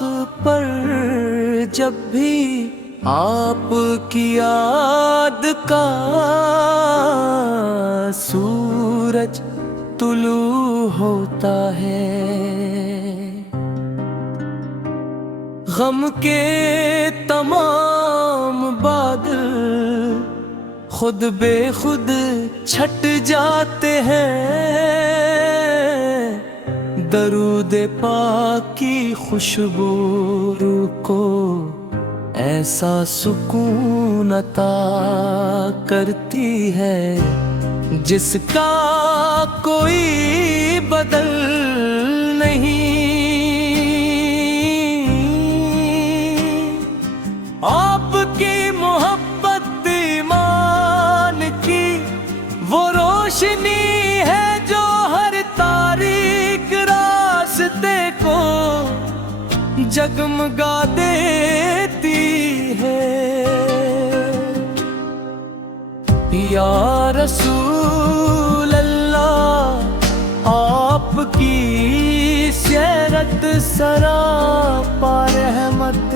पर जब भी आपकी याद का सूरज तुलू होता है, गम के तमाम बादल खुद बेखुद छट जाते हैं। दरूद पाक की खुशबू को ऐसा सुकून अता करती है जिसका कोई बदल नहीं। आपकी मोहब्बत ईमान की वो रोशनी है जो हर तारीक रास्ते को जगमगा देती है। या रसूल अल्लाह आपकी सीरत सरापा रहमत,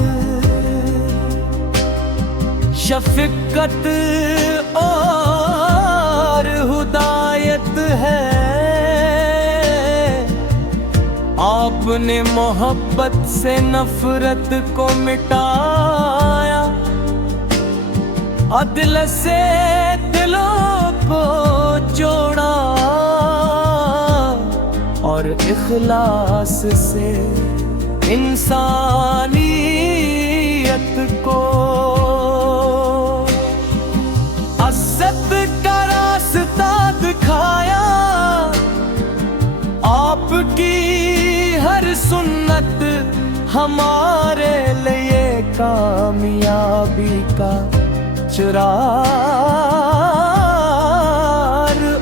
शफ़क़त और हुदायत है। आपने मोहब्बत से नफरत को मिटाया, अदल से दिलों को जोड़ा और इखलास से इंसानियत को इज़्ज़त का रास्ता दिखाया। आपकी हर सुन्नत हमारे लिए कामयाबी का चिराग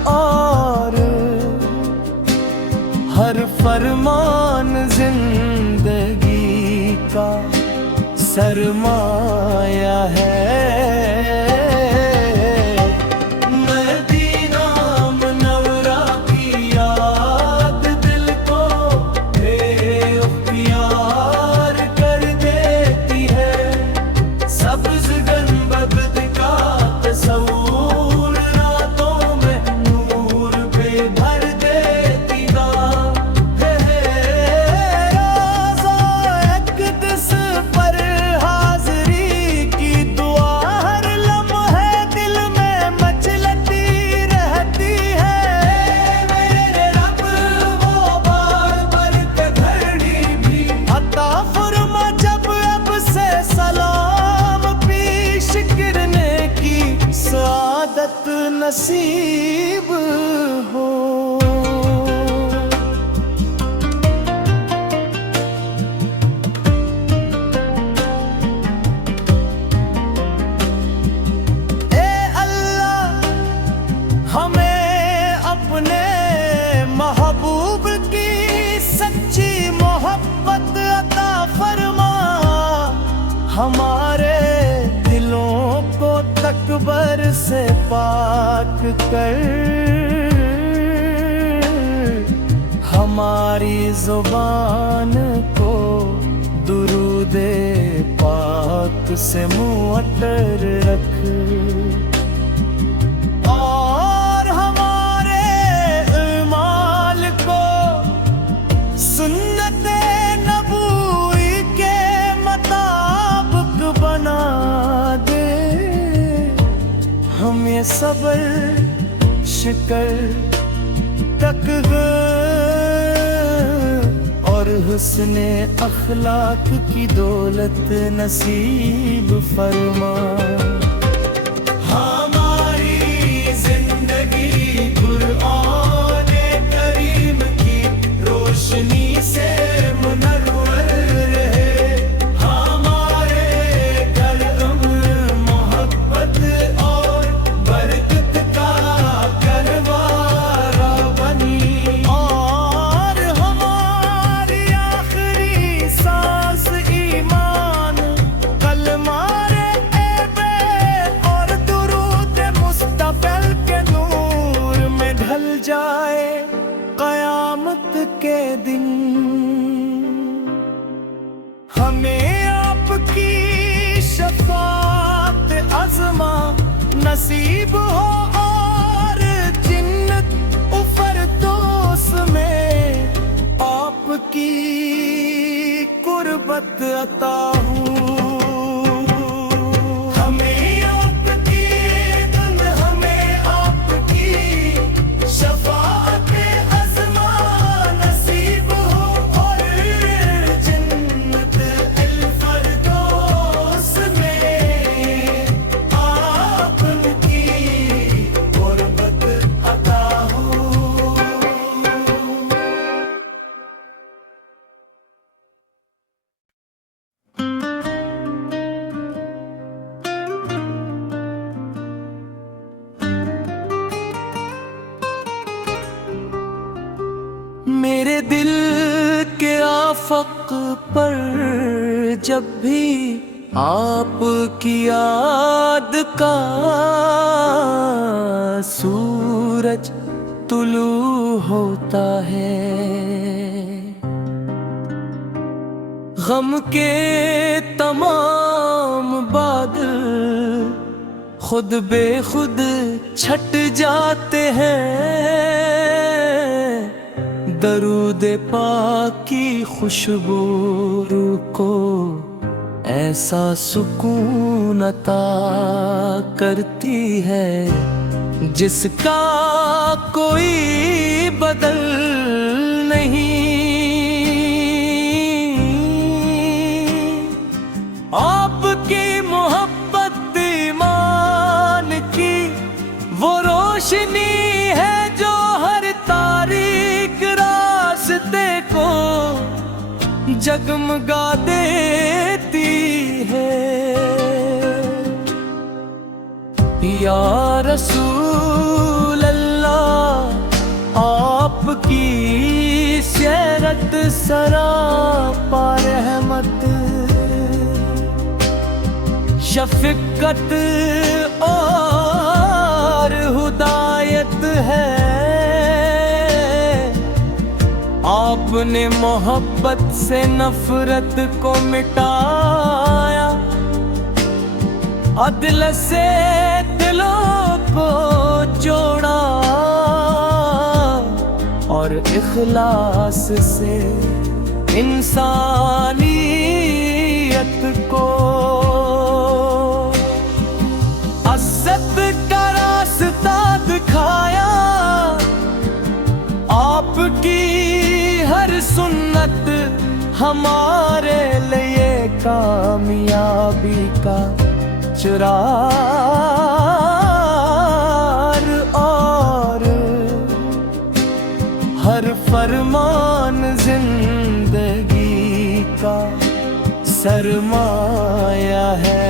और हर फरमान जिंदगी का सरमाया है। नसीब हो ए अल्लाह, हमें अपने महबूब की सच्ची मोहब्बत अता फरमा। हमारे दिलों को तकबर से पाक कर, हमारी जुबान को दुरूदे पाक से मुअत्तर रख और हमारे ईमान को सुन्नते नबूई के मुताबिक बना दे। हम ये सबर शिकर तकवा और हुस्ने अखलाक की दौलत नसीब फरमा। हमारी जिंदगी कुरान करीम की रोशनी से मुनव्वर रहे। हमारे घर मोहब्बत और बरकत का करवारा बनी और हमारी आखिरी सांस ईमान कलमारे हमें आपकी शफाअत अज़मा नसीब हो और जन्नत फिरदौस में आपकी कुर्बत अता हो। हमें आपकी धुन, हमें आपकी शफाअत अज़मा नसीब हो और जन्नत फिरदौस में आपकी कुर्बत अता हो। मेरे दिल के आफक पर जब भी आपकी याद का सूरज तुलू होता है, गम के तमाम बादल खुद बेखुद छट जाते हैं। दरूद पाक की खुशबू रूह को ऐसा सुकून अता करती है जिसका कोई बदल नहीं। आपकी मोहब्बत ईमान की वो रोशनी है जो हर तारीक रास्ते को जगमगा देती है। या रसूल अल्लाह, आपकी सीरत सरापा रहमत, शफ़क़त और हुदायत है। आपने मोहब्बत से नफरत को मिटाया, अदल से दिलों को जोड़ा और इखलास से इंसानियत को इज़्ज़त का रास्ता दिखाया। आपकी हर सुन्नत हमारे लिए कामयाबी का चिराग और हर फरमान जिंदगी का सरमाया है।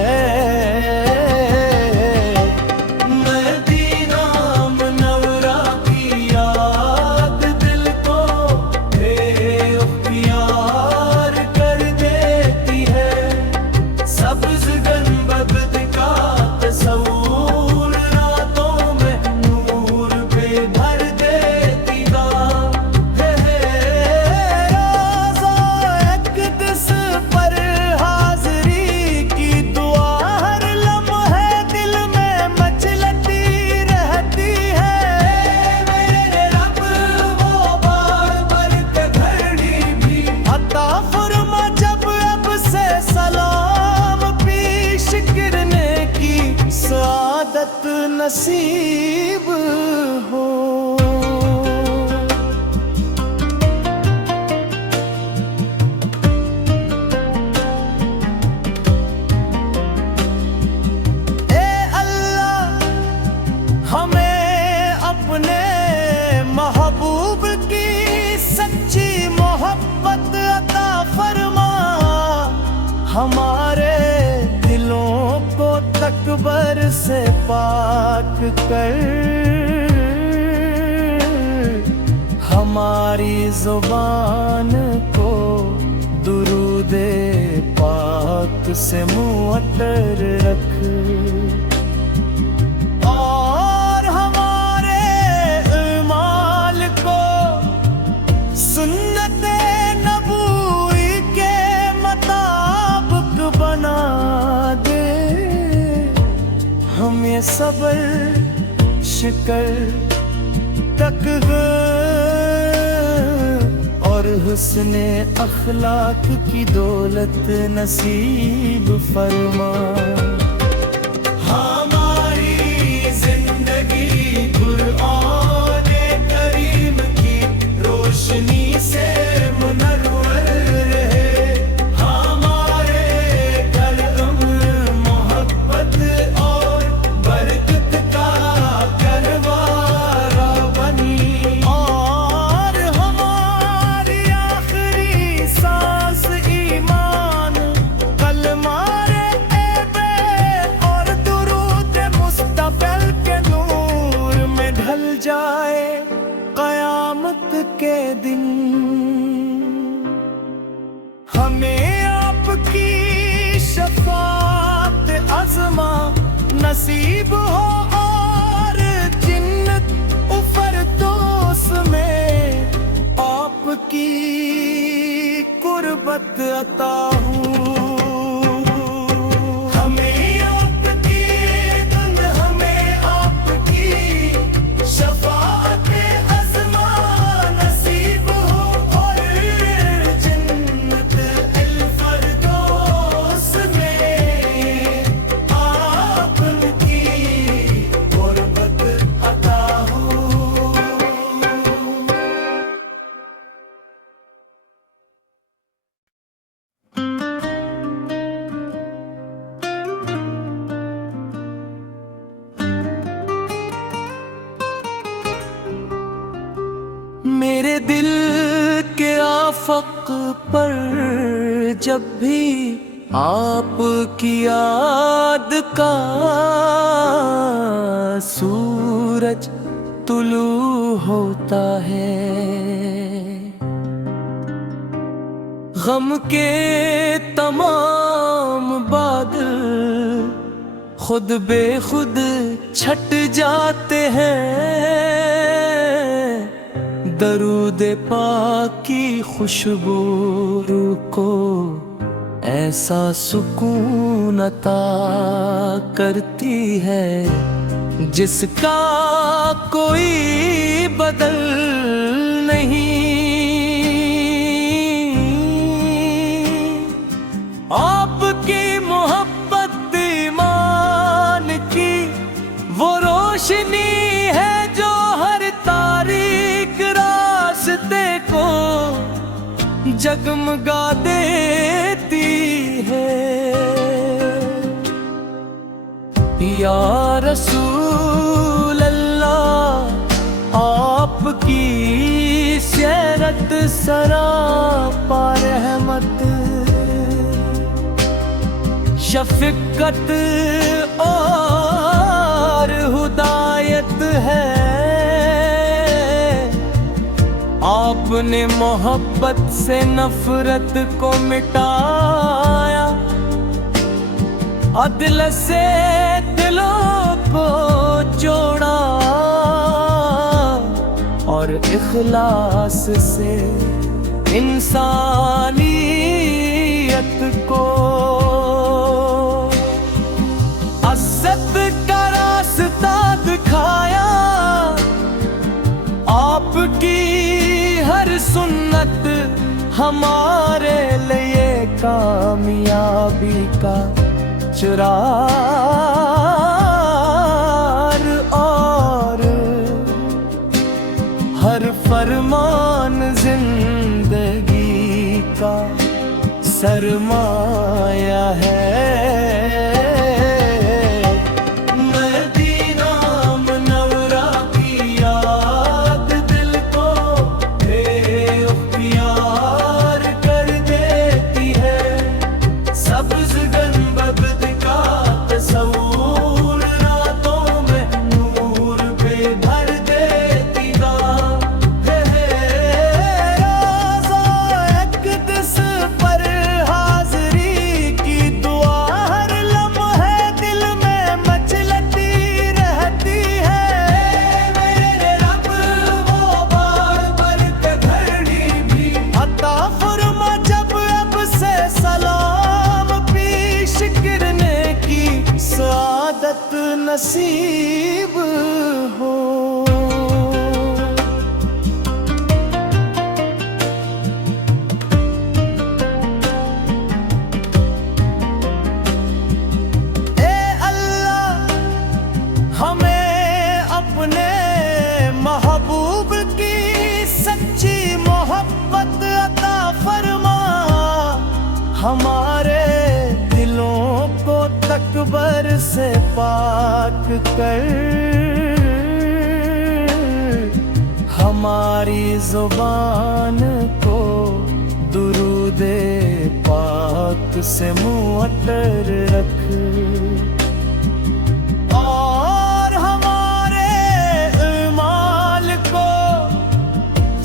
नसीब हो ए अल्लाह, हमें अपने महबूब की सच्ची मोहब्बत अता फरमा। हमारे दिलों को तकबर से पाक कर, हमारी जुबान को दुरूदे पाक से मुअत्तर रख और हमारे ईमान को सुन्नते नबूई के मता सबर शिकर तक और हुस्ने अखलाक की दौलत नसीब फरमा। हमारी जिंदगी कुरान करीम की रोशनी से मुनव्वर रहे। हमारे घर मोहब्बत और बरकत का करवारा बनी। और हमारी आखिरी सांस ईमान कलमारे ऐबे और दुरूद मुस्तक़बिल के नूर में ढल जाए क़यामत के दिन। हमें आपकी शफ़ाअत अज़मा नसीब हो और जन्नत फ़िरदौस में आपकी कुर्बत अता हो। हमें आपकी धुन हमें आपकी शफ़ाअत अज़मा नसीब हो और जन्नत फ़िरदौस में आपकी कुर्बत अता हो। मेरे दिल के आफक पर जब भी आपकी याद का सूरज तुलू होता है, गम के तमाम बादल खुद बेखुद छट जाते हैं। दरूद पाक की खुशबू रूह को ऐसा सुकून अता करती है जिसका कोई बदल नहीं। आपकी मोहब्बत ईमान की वो रोशनी है जो हर तारीक रास्ते को जगमगा देती है। या रसूल अल्लाह आपकी सीरत सरापा रहमत शफ़क़त और हुदायत है। आपने मोहब्बत से नफरत को मिटाया, अदल से दिलों को जोड़ा और इखलास से इंसानियत को इज़्ज़त का रास्ता दिखाया। आपकी हर सुन्नत हमारे लिए कामयाबी का चिराग और हर फरमान जिंदगी का सरमाया है। साथ नसीब हो। ए अल्लाह हमें अपने महबूब की सच्ची मोहब्बत अता फरमा, हमारे दिलों को तकबर से पाक कर, हमारी जुबान को दुरूदे पाक से मुअत्तर रख, और हमारे ईमाल को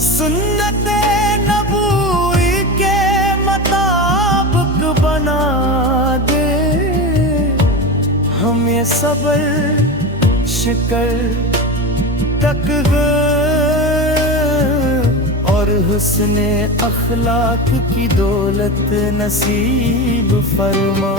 सुन्नते नबूई के मुताबिक बना दे। हमें सब्र, शिकर, तक़वा और हुस्ने अखलाक की दौलत नसीब फरमा।